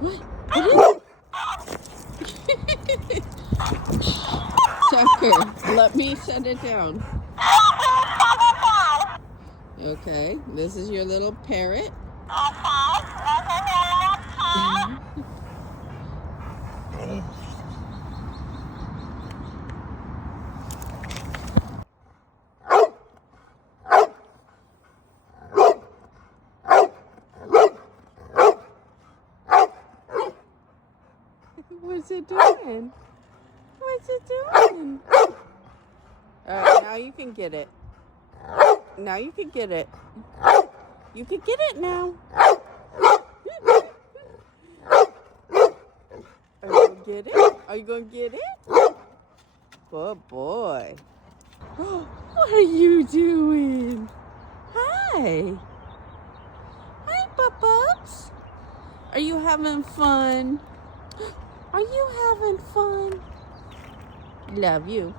What? What is it? Tucker, let me set it down. Okay, this is your little parrot. What's it doing? What's it doing? Alright, now you can get it. Now you can get it. You can get it now. Are you going to get it? Are you going to get it? Good boy. What are you doing? Hi. Hi, Bubs. Are you having fun? Are you having fun? Love you.